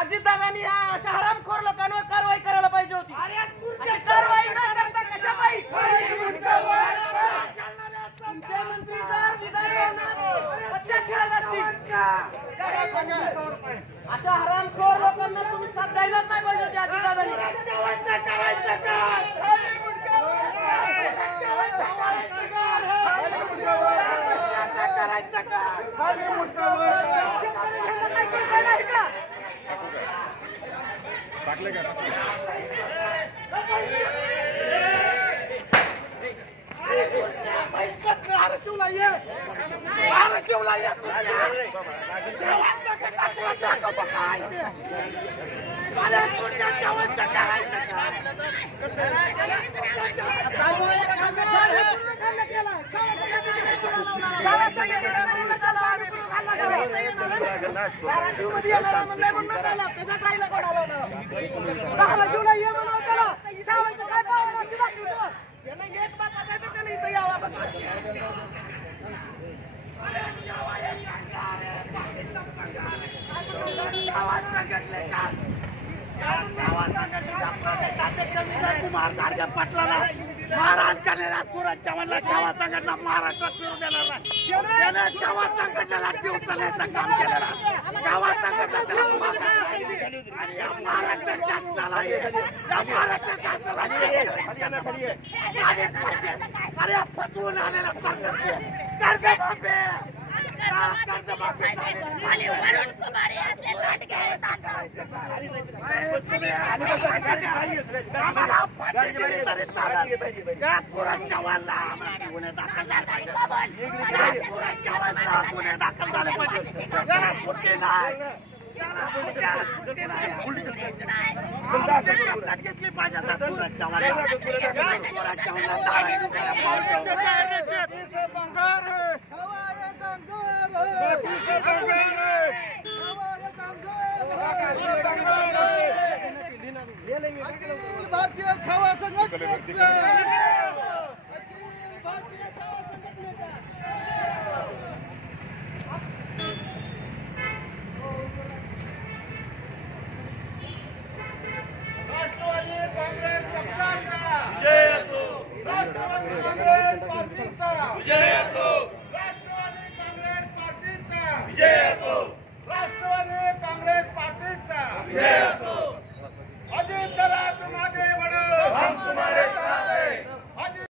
अजितदादांनी अशा हरामखोर लोकांवर कारवाई करायला पाहिजे होती. कारवाई न करता कशा पायी तुमचे मंत्री जर विधानभवनात बच्चा खेळत असतील अशा हरामखोर लोकांना तुम्ही साथ द्यायलाच नाही पाहिजे होती. अजितदादांनी करायचं का टाकले का पटला महाराज करणारा सुरज चव्हाणला चव्हाण संघटना महाराष्ट्रात फिरू देणार नाही. त्याने चव्हाण संघटनेला उचलण्याचं काम केलं. चव्हाण संघटना आणि या महाराष्ट्र शासनाला अरे फसवून आलेला कर्जमाफी चव्हाणला गुन्हे दाखल झाले पाहिजे. गुन्हे दाखल झाले पाहिजे. सुट्टी नाही घेतली पाहिजे. सूरज चव्हाणला भारतीय छावा संघटना